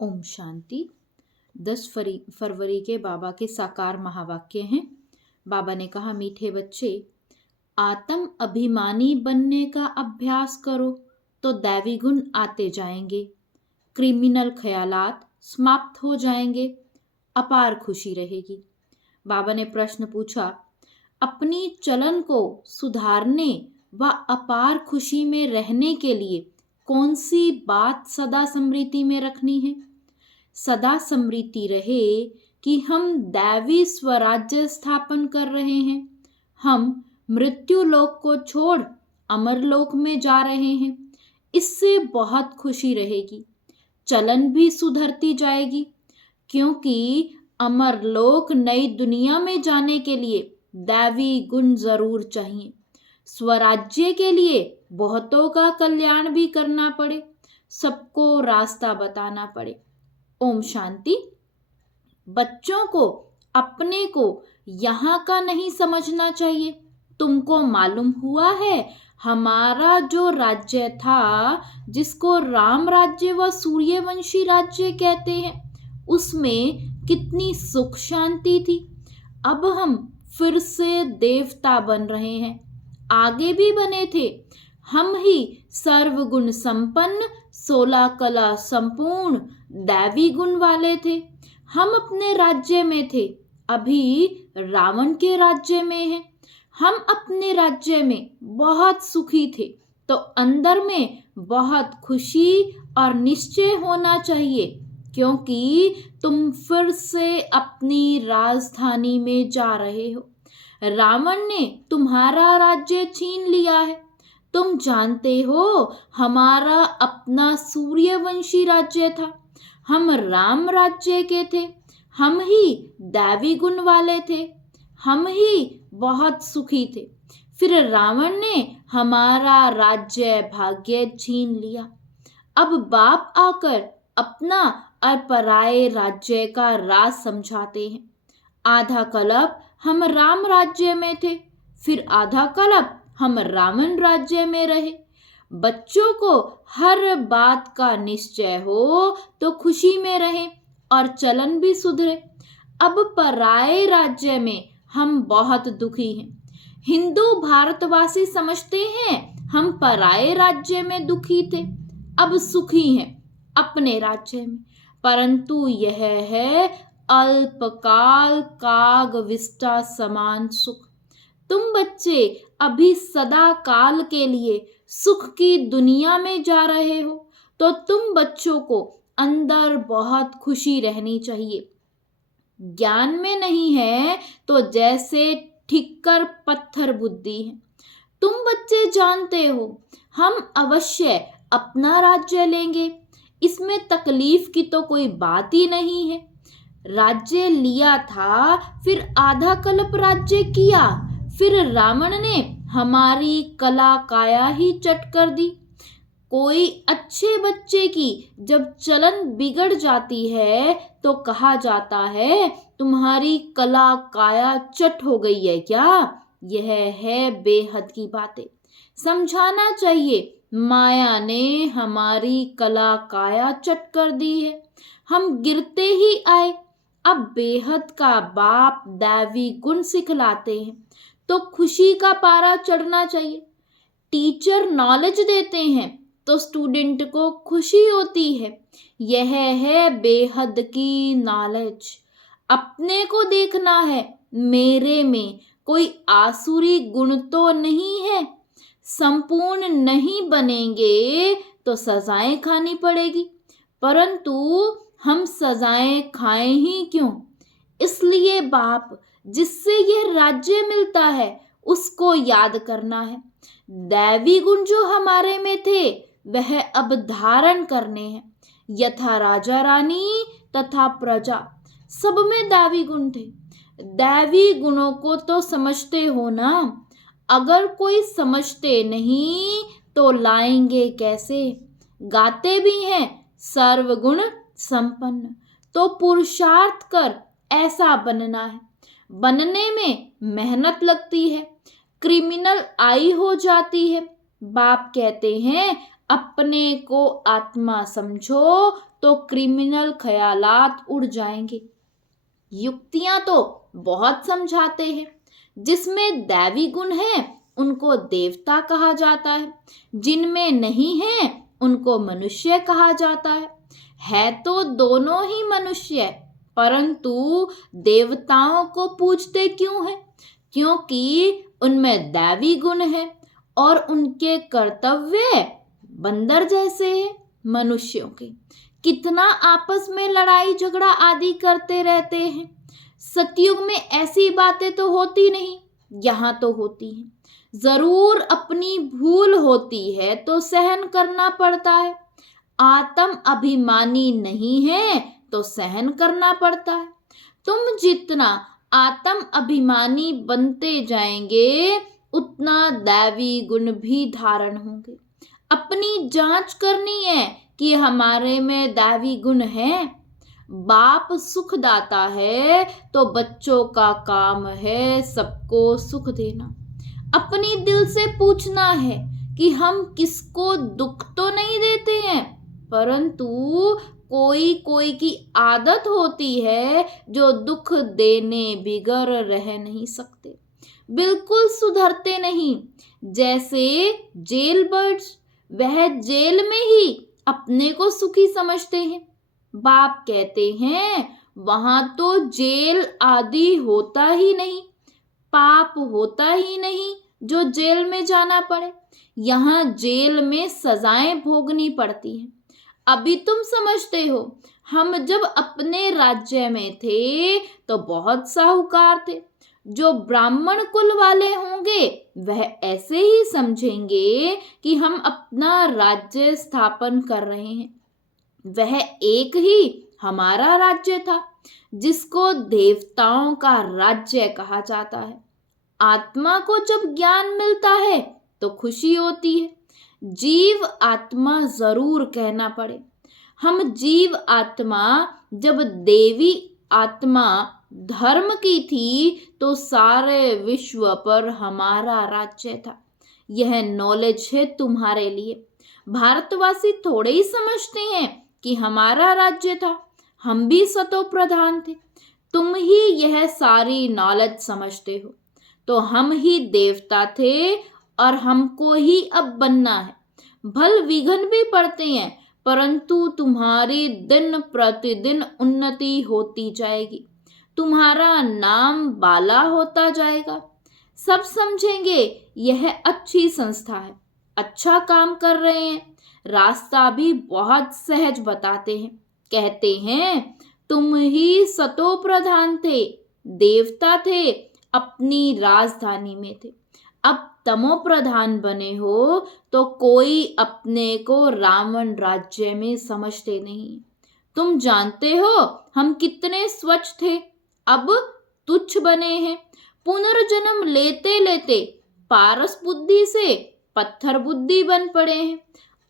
ओम शांति। 10 फरवरी के बाबा के साकार महावाक्य हैं। बाबा ने कहा, मीठे बच्चे, आत्म अभिमानी बनने का अभ्यास करो तो दैवी गुण आते जाएंगे, क्रिमिनल ख्यालात समाप्त हो जाएंगे, अपार खुशी रहेगी। बाबा ने प्रश्न पूछा, अपनी चलन को सुधारने व अपार खुशी में रहने के लिए कौन सी बात सदा स्मृति में रखनी है? सदा स्मृति रहे कि हम दैवी स्वराज्य स्थापन कर रहे हैं। हम मृत्यु लोक को छोड़ अमर लोक में जा रहे हैं। इससे बहुत खुशी रहेगी। चलन भी सुधरती जाएगी, क्योंकि अमर लोक नई दुनिया में जाने के लिए दैवी गुण जरूर चाहिए। स्वराज्य के लिए बहुतों का कल्याण भी करना पड़े, सबको रास्ता बताना पड़े। ओम शांति। बच्चों को अपने को यहाँ का नहीं समझना चाहिए। तुमको मालूम हुआ है, हमारा जो राज्य था, जिसको राम राज्य व सूर्यवंशी राज्य कहते हैं, उसमें कितनी सुख शांति थी। अब हम फिर से देवता बन रहे हैं। आगे भी बने थे। हम ही सर्वगुण संपन्न, 16 कला संपूर्ण दैवी गुण वाले थे। हम अपने राज्य में थे, अभी रावण के राज्य में हैं। हम अपने राज्य में बहुत सुखी थे, तो अंदर में बहुत खुशी और निश्चय होना चाहिए, क्योंकि तुम फिर से अपनी राजधानी में जा रहे हो। रावण ने तुम्हारा राज्य छीन लिया है। तुम जानते हो, हमारा अपना सूर्यवंशी राज्य था। हम राम राज्य के थे। हम ही दैवी गुण वाले थे। हम ही बहुत सुखी थे। फिर रावण ने हमारा राज्य भाग्य छीन लिया। अब बाप आकर अपना और पराये राज्य का राज समझाते हैं। आधा कल्प हम राम राज्य में थे, फिर आधा कल्प हम रावण राज्य में रहे। बच्चों को हर बात का निश्चय हो तो खुशी में रहें और चलन भी सुधरे। अब पराये राज्य में हम बहुत दुखी हैं। हिंदू भारतवासी समझते हैं हम पराये राज्य में दुखी थे, अब सुखी हैं अपने राज्य में। परंतु यह है अल्पकाल काग विष्टा समान सुख। तुम बच्चे अभी सदा काल के लिए सुख की दुनिया में जा रहे हो, तो तुम बच्चों को अंदर बहुत खुशी रहनी चाहिए। ज्ञान में नहीं है तो जैसे ठिक्कर पत्थर बुद्धि है। तुम बच्चे जानते हो, हम अवश्य अपना राज्य लेंगे। इसमें तकलीफ की तो कोई बात ही नहीं है। राज्य लिया था, फिर आधा कल्प राज्य किया, फिर रावण ने हमारी कला काया ही चट कर दी। कोई अच्छे बच्चे की जब चलन बिगड़ जाती है तो कहा जाता है, तुम्हारी कला काया चट हो गई है क्या? यह है बेहद की बातें। समझाना चाहिए, माया ने हमारी कला काया चट कर दी है। हम गिरते ही आए। अब बेहद का बाप दैवी गुण सिखलाते हैं, तो खुशी का पारा चढ़ना चाहिए। टीचर नॉलेज देते हैं तो स्टूडेंट को खुशी होती है। यह है बेहद की नॉलेज। अपने को देखना है, मेरे में कोई आसुरी गुण तो नहीं है। संपूर्ण नहीं बनेंगे तो सजाएं खानी पड़ेगी, परंतु हम सजाएं खाएं ही क्यों? इसलिए बाप जिससे यह राज्य मिलता है उसको याद करना है। दैवी गुण जो हमारे में थे वह अब धारण करने हैं। यथा राजा रानी तथा प्रजा, सब में दैवी गुण थे। दैवी गुणों को तो समझते हो ना? अगर कोई समझते नहीं तो लाएंगे कैसे? गाते भी हैं सर्वगुण संपन्न, तो पुरुषार्थ कर ऐसा बनना है। बनने में मेहनत लगती है, क्रिमिनल आई हो जाती है। बाप कहते हैं अपने को आत्मा समझो तो क्रिमिनल ख्यालात उड़ जाएंगे। युक्तियां तो बहुत समझाते हैं। जिसमें दैवी गुण है उनको देवता कहा जाता है, जिनमें नहीं है उनको मनुष्य कहा जाता है तो दोनों ही मनुष्य, परंतु देवताओं को पूजते क्यों है? क्योंकि उनमें दैवी गुण है और उनके कर्तव्य बंदर जैसे हैं मनुष्यों के। कितना आपस में लड़ाई झगड़ा आदि करते रहते हैं। सतयुग में ऐसी बातें तो होती नहीं, यहाँ तो होती हैं। जरूर अपनी भूल होती है तो सहन करना पड़ता है। आत्म अभिमानी नहीं है तो सहन करना पड़ता है। तुम जितना आत्म अभिमानी बनते जाएंगे उतना दैवी गुण भी धारण होंगे। अपनी जांच करनी है कि हमारे में दैवी गुण है। बाप सुखदाता है तो बच्चों का काम है सबको सुख देना। अपनी दिल से पूछना है कि हम किसको दुख तो नहीं देते हैं, परंतु कोई कोई की आदत होती है जो दुख देने बिगर रह नहीं सकते, बिल्कुल सुधरते नहीं। जैसे जेल बर्ड्स, वह जेल में ही अपने को सुखी समझते हैं। बाप कहते हैं वहां तो जेल आदि होता ही नहीं, पाप होता ही नहीं जो जेल में जाना पड़े। यहाँ जेल में सजाएं भोगनी पड़ती हैं। अभी तुम समझते हो, हम जब अपने राज्य में थे तो बहुत साहूकार थे। जो ब्राह्मण कुल वाले होंगे वह ऐसे ही समझेंगे कि हम अपना राज्य स्थापन कर रहे हैं। वह एक ही हमारा राज्य था जिसको देवताओं का राज्य कहा जाता है। आत्मा को जब ज्ञान मिलता है तो खुशी होती है। जीव आत्मा जरूर कहना पड़े। हम जीव आत्मा जब देवी आत्मा धर्म की थी तो सारे विश्व पर हमारा राज्य था। यह नॉलेज है तुम्हारे लिए। भारतवासी थोड़े ही समझते हैं कि हमारा राज्य था, हम भी सतो प्रधान थे। तुम ही यह सारी नॉलेज समझते हो तो हम ही देवता थे और हमको ही अब बनना है। भल विघ्न भी पड़ते हैं, परंतु तुम्हारी दिन प्रतिदिन उन्नति होती जाएगी। तुम्हारा नाम बाला होता जाएगा। सब समझेंगे यह अच्छी संस्था है, अच्छा काम कर रहे हैं। रास्ता भी बहुत सहज बताते हैं। कहते हैं तुम ही सतो प्रधान थे, देवता थे, अपनी राजधानी में थे। अब तमो प्रधान बने हो तो कोई अपने को रावण राज्य में समझते नहीं। तुम जानते हो हम कितने स्वच्छ थे, अब तुच्छ बने हैं। पुनर्जन्म लेते लेते पारस बुद्धि से पत्थर बुद्धि बन पड़े हैं।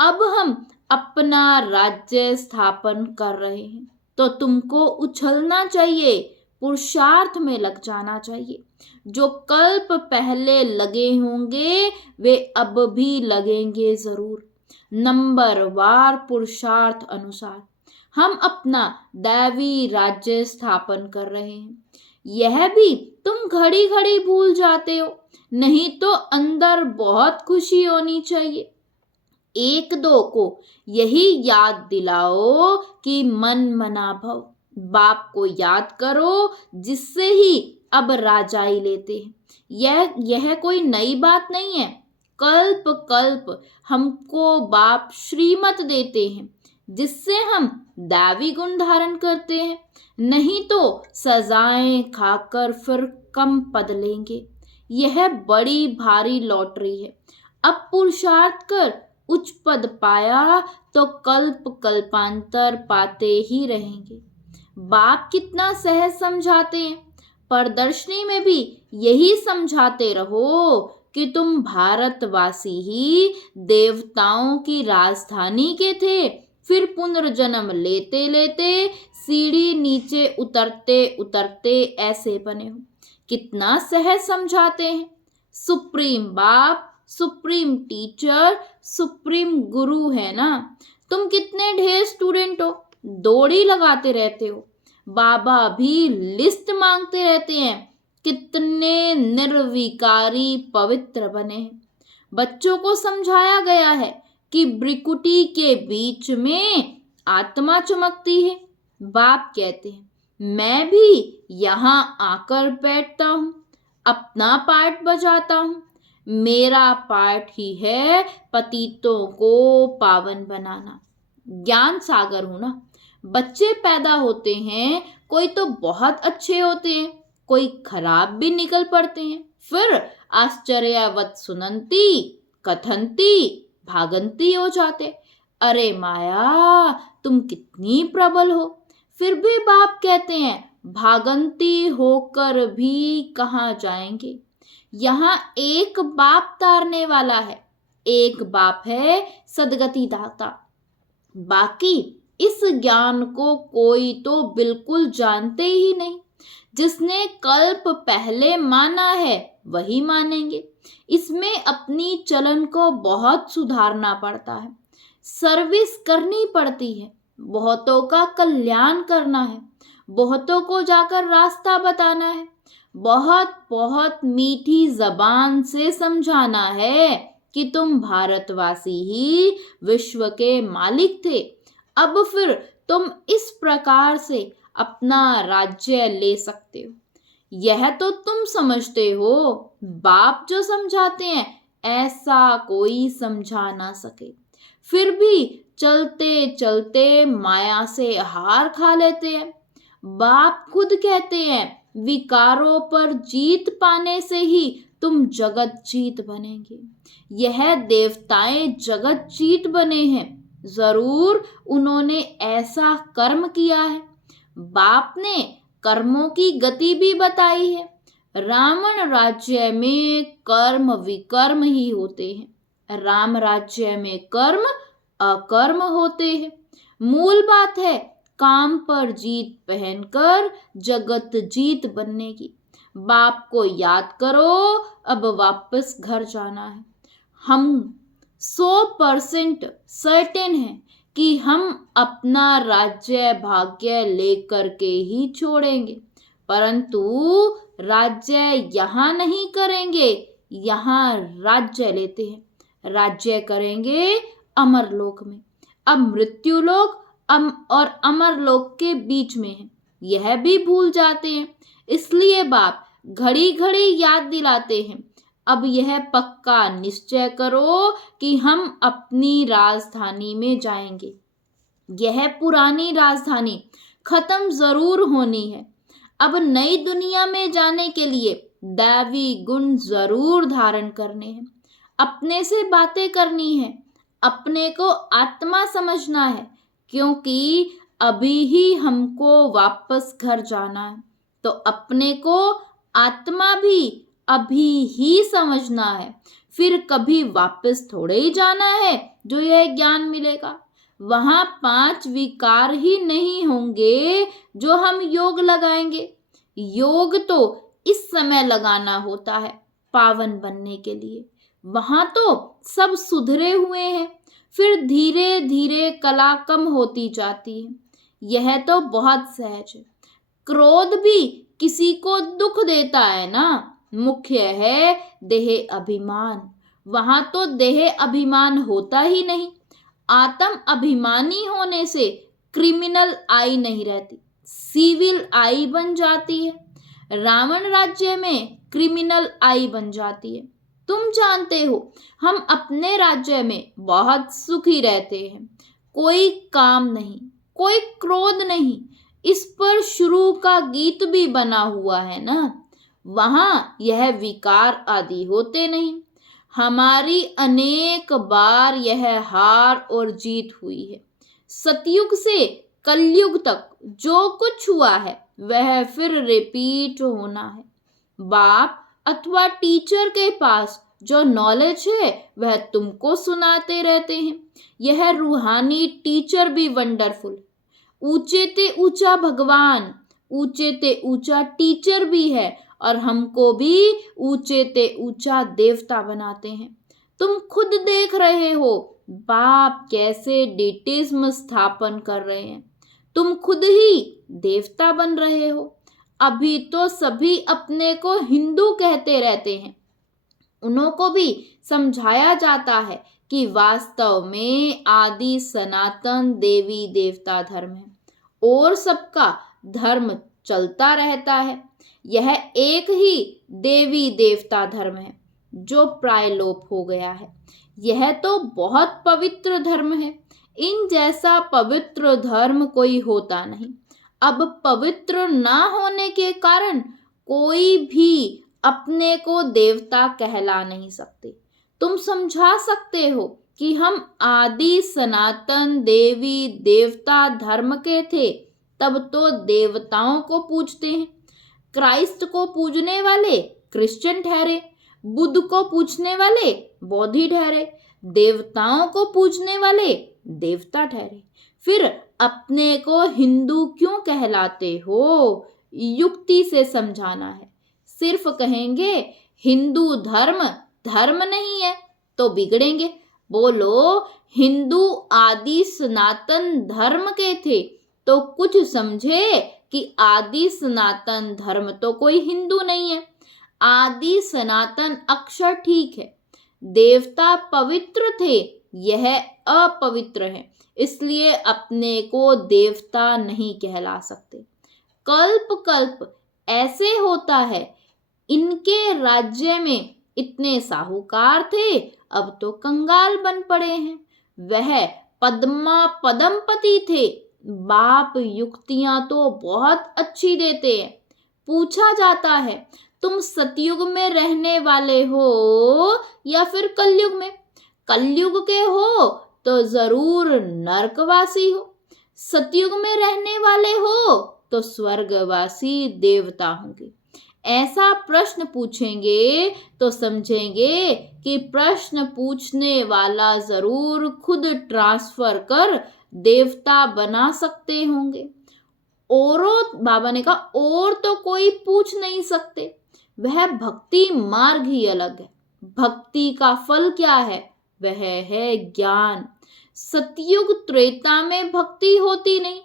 अब हम अपना राज्य स्थापन कर रहे हैं तो तुमको उछलना चाहिए, पुरुषार्थ में लग जाना चाहिए। जो कल्प पहले लगे होंगे वे अब भी लगेंगे जरूर। नंबरवार पुरुषार्थ अनुसार हम अपना दैवी राज्य स्थापन कर रहे हैं। यह भी तुम घड़ी घड़ी भूल जाते हो, नहीं तो अंदर बहुत खुशी होनी चाहिए। एक दो को यही याद दिलाओ कि मन मना भव। बाप को याद करो जिससे ही अब राजाई लेते हैं। यह कोई नई बात नहीं है। कल्प कल्प हमको बाप श्रीमत देते हैं जिससे हम दैवी गुण धारण करते हैं, नहीं तो सजाएं खाकर फिर कम पद लेंगे। यह बड़ी भारी लॉटरी है। अब पुरुषार्थ कर उच्च पद पाया तो कल्प कल्पांतर पाते ही रहेंगे। बाप कितना सहज समझाते हैं। प्रदर्शनी में भी यही समझाते रहो कि तुम भारतवासी ही देवताओं की राजधानी के थे, फिर पुनर्जन्म लेते लेते सीढ़ी नीचे उतरते उतरते ऐसे बने हो। कितना सहज समझाते हैं। सुप्रीम बाप सुप्रीम टीचर, सुप्रीम गुरु है ना। तुम कितने ढेर स्टूडेंट हो, दौड़ी लगाते रहते हो। बाबा भी लिस्ट मांगते रहते हैं, कितने निर्विकारी पवित्र बने हैं। बच्चों को समझाया गया है कि भ्रिकुटी के बीच में आत्मा चमकती है। बाप कहते हैं, मैं भी यहाँ आकर बैठता हूँ, अपना पार्ट बजाता हूँ। मेरा पार्ट ही है पतितों को पावन बनाना। ज्ञान सागर हूं ना। बच्चे पैदा होते हैं, कोई तो बहुत अच्छे होते हैं, कोई खराब भी निकल पड़ते हैं। फिर आश्चर्यवत सुनंती कथंती भागंती हो जाते। अरे माया, तुम कितनी प्रबल हो। फिर भी बाप कहते हैं, भागंती होकर भी कहाँ जाएंगे। यहाँ एक बाप तारने वाला है, एक बाप है सदगति दाता। बाकी इस ज्ञान को कोई तो बिल्कुल जानते ही नहीं। जिसने कल्प पहले माना है वही मानेंगे। इसमें अपनी चलन को बहुत सुधारना पड़ता है, सर्विस करनी पड़ती है, बहुतों का कल्याण करना है, बहुतों को जाकर रास्ता बताना है, बहुत बहुत मीठी जबान से समझाना है कि तुम भारतवासी ही विश्व के मालिक थे। अब फिर तुम इस प्रकार से अपना राज्य ले सकते हो। यह तो तुम समझते हो, बाप जो समझाते हैं ऐसा कोई समझा ना सके। फिर भी चलते चलते माया से हार खा लेते हैं। बाप खुद कहते हैं, विकारों पर जीत पाने से ही तुम जगत जीत बनेंगे। यह देवताएं जगत जीत बने हैं, जरूर उन्होंने ऐसा कर्म किया है। बाप ने कर्मों की गति भी बताई है। रावण राज्य में कर्म विकर्म ही होते हैं, राम राज्य में कर्म अकर्म होते हैं। मूल बात है काम पर जीत पहनकर जगत जीत बनने की। बाप को याद करो, अब वापस घर जाना है। हम 100% सर्टेन हैं कि हम अपना राज्य भाग्य लेकर के ही छोड़ेंगे, परंतु राज्य यहाँ नहीं करेंगे, यहाँ राज्य लेते हैं। राज्य करेंगे अमरलोक में। अब मृत्युलोक और अमरलोक के बीच में है, यह भी भूल जाते हैं। इसलिए बाप घड़ी घड़ी याद दिलाते हैं, अब यह पक्का निश्चय करो कि हम अपनी राजधानी में जाएंगे। यह पुरानी राजधानी खत्म जरूर होनी है। अब नई दुनिया में जाने के लिए दैवी गुण जरूर धारण करने हैं, अपने से बातें करनी है, अपने को आत्मा समझना है, क्योंकि अभी ही हमको वापस घर जाना है। तो अपने को आत्मा भी अभी ही समझना है, फिर कभी वापस थोड़े ही जाना है जो यह ज्ञान मिलेगा। वहां 5 विकार ही नहीं होंगे जो हम योग लगाएंगे। योग तो इस समय लगाना होता है पावन बनने के लिए। वहां तो सब सुधरे हुए हैं, फिर धीरे धीरे कला कम होती जाती है। यह तो बहुत सहज है। क्रोध भी किसी को दुख देता है ना। मुख्य है देह अभिमान। वहां तो देह अभिमान होता ही नहीं। आत्म अभिमानी होने से क्रिमिनल आई नहीं रहती, सिविल आई बन जाती है। रावण राज्य में क्रिमिनल आई बन जाती है। तुम जानते हो हम अपने राज्य में बहुत सुखी रहते हैं, कोई काम नहीं, कोई क्रोध नहीं। इस पर शुरू का गीत भी बना हुआ है ना। वहां यह विकार आदि होते नहीं। हमारी अनेक बार यह हार और जीत हुई है। सतयुग से कलयुग तक जो कुछ हुआ है वह फिर रिपीट होना है। बाप अथवा टीचर के पास जो नॉलेज है वह तुमको सुनाते रहते हैं। यह रूहानी टीचर भी वंडरफुल, ऊंचे ते ऊंचा भगवान, ऊंचे ते ऊंचा टीचर भी है और हमको भी ऊंचे ते ऊंचा देवता बनाते हैं। तुम खुद देख रहे हो बाप कैसे डेटिज्म स्थापन कर रहे हैं। तुम खुद ही देवता बन रहे हो। अभी तो सभी अपने को हिंदू कहते रहते हैं। उन्हों को भी समझाया जाता है कि वास्तव में आदि सनातन देवी देवता धर्म है और सबका धर्म चलता रहता है। यह एक ही देवी देवता धर्म है जो प्रायलोप हो गया है। यह तो बहुत पवित्र धर्म है। इन जैसा पवित्र धर्म कोई होता नहीं। अब पवित्र ना होने के कारण कोई भी अपने को देवता कहला नहीं सकते। तुम समझा सकते हो कि हम आदि सनातन देवी देवता धर्म के थे, तब तो देवताओं को पूजते हैं। क्राइस्ट को पूजने वाले क्रिश्चियन ठहरे, बुद्ध को पूजने वाले बौद्धि ठहरे, देवताओं को पूजने वाले देवता ठहरे। फिर अपने को हिंदू क्यों कहलाते हो? युक्ति से समझाना है। सिर्फ कहेंगे हिंदू धर्म धर्म नहीं है तो बिगड़ेंगे। बोलो हिंदू आदि सनातन धर्म के थे तो कुछ समझे कि आदि सनातन धर्म तो कोई हिंदू नहीं है। आदि सनातन अक्षर ठीक है। देवता पवित्र थे, यह अपवित्र है, इसलिए अपने को देवता नहीं कहला सकते। कल्प कल्प ऐसे होता है। इनके राज्य में इतने साहूकार थे, अब तो कंगाल बन पड़े हैं। वह पद्मा पदमपति थे। बाप युक्तियां तो बहुत अच्छी देते हैं। पूछा जाता है तुम सतयुग में रहने वाले हो या फिर कलयुग में? कलयुग के हो तो जरूर नरकवासी हो। सतयुग में रहने वाले हो तो स्वर्गवासी देवता होंगे। ऐसा प्रश्न पूछेंगे तो समझेंगे कि प्रश्न पूछने वाला जरूर खुद ट्रांसफर कर देवता बना सकते होंगे। और बाबा ने कहा और तो कोई पूछ नहीं सकते। वह भक्ति मार्ग ही अलग है। भक्ति का फल क्या है? वह है ज्ञान। सतयुग त्रेता में भक्ति होती नहीं।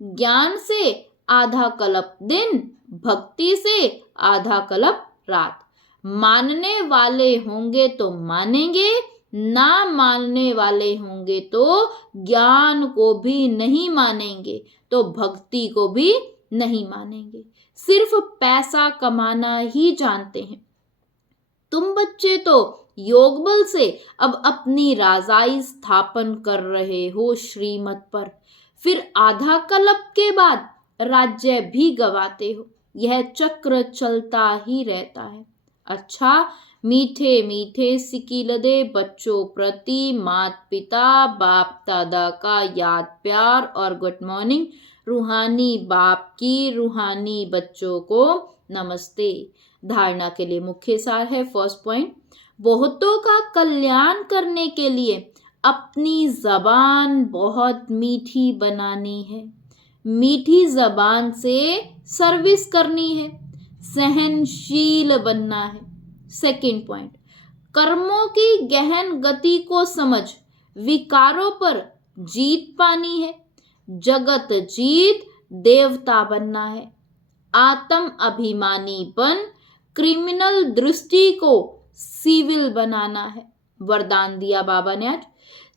ज्ञान से आधा कल्प दिन, भक्ति से आधा कल्प रात। मानने वाले होंगे तो मानेंगे, ना मानने वाले होंगे तो ज्ञान को भी नहीं मानेंगे, तो भक्ति को भी नहीं मानेंगे। सिर्फ पैसा कमाना ही जानते हैं। तुम बच्चे तो योग बल से अब अपनी राजाई स्थापन कर रहे हो श्रीमत पर, फिर आधा कल्प के बाद राज्य भी गवाते हो। यह चक्र चलता ही रहता है। अच्छा, मीठे मीठे सिकिलदे बच्चों प्रति माता पिता बाप दादा का याद प्यार और गुड मॉर्निंग। रूहानी बाप की रूहानी बच्चों को नमस्ते। धारणा के लिए मुख्य सार है। फर्स्ट पॉइंट, बहुतों का कल्याण करने के लिए अपनी जबान बहुत मीठी बनानी है। मीठी जबान से सर्विस करनी है, सहनशील बनना है। सेकंड पॉइंट, कर्मों की गहन गति को समझ विकारों पर जीत पानी है। जगत जीत देवता बनना है। आत्म अभिमानी बन क्रिमिनल दृष्टि को सिविल बनाना है। वरदान दिया बाबा ने आज,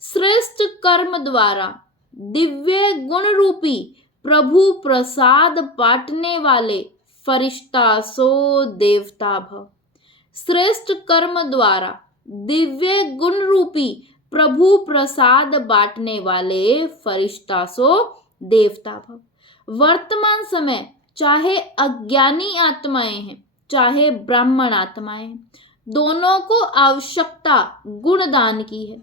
श्रेष्ठ कर्म द्वारा दिव्य गुण रूपी प्रभु प्रसाद बांटने वाले फरिश्ता सो देवता भव। श्रेष्ठ कर्म द्वारा दिव्य गुण रूपी प्रभु प्रसाद बांटने वाले फरिश्ता सो देवता भव। वर्तमान समय चाहे अज्ञानी आत्माएं हैं चाहे ब्राह्मण आत्माएं हैं, दोनों को आवश्यकता गुणदान की है।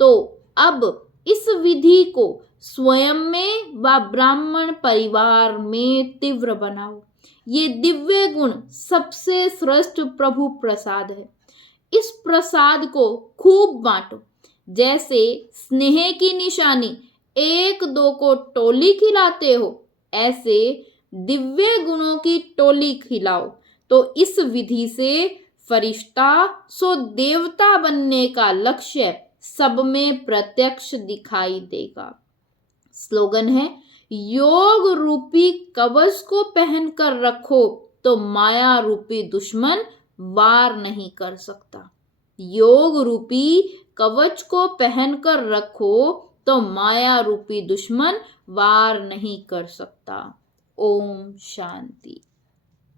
तो अब इस विधि को स्वयं में व ब्राह्मण परिवार में तीव्र बनाओ। ये दिव्य गुण सबसे श्रेष्ठ प्रभु प्रसाद है। इस प्रसाद को खूब बांटो। जैसे स्नेह की निशानी एक दो को टोली खिलाते हो, ऐसे दिव्य गुणों की टोली खिलाओ। तो इस विधि से फरिश्ता सो देवता बनने का लक्ष्य सब में प्रत्यक्ष दिखाई देगा। स्लोगन है, योग रूपी कवच को पहनकर रखो तो माया रूपी दुश्मन वार नहीं कर सकता। योग रूपी कवच को पहनकर रखो तो माया रूपी दुश्मन वार नहीं कर सकता। ओम शांति।